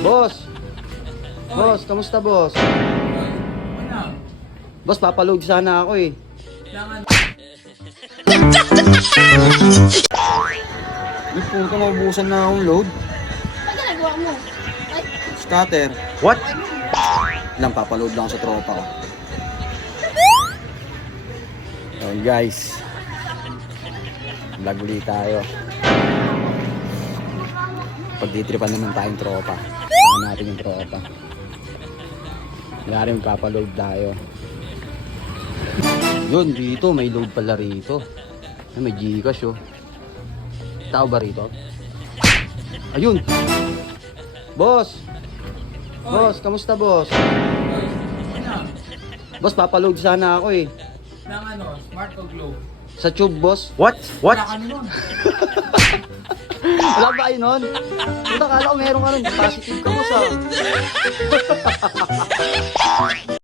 Boss! Boss, kamusta boss? Ano? Boss, papaload sana ako eh. Kailangan. Yung puto, maubusan na akong load. Ano ginagawa mo? Ay, Scatter. What? Lang, papaload lang sa tropa ko. So guys, vlog ulit tayo. Pagditripan naman tayong tropa. Saan natin yung tropa. Kaya rin magpapaload tayo. Yun, dito may load pala rito. Ay, may Gcash oh. Tao ba rito? Ayun! Boss! Boss, kamusta boss? Ano? Boss, papaload sana ako eh. Ng ano? Smart o Glow? Sa tube boss. What? What? Wala kami nun. Wala ba kayo nun? Puta, kala ko meron ka nun. Positive ka boss ah.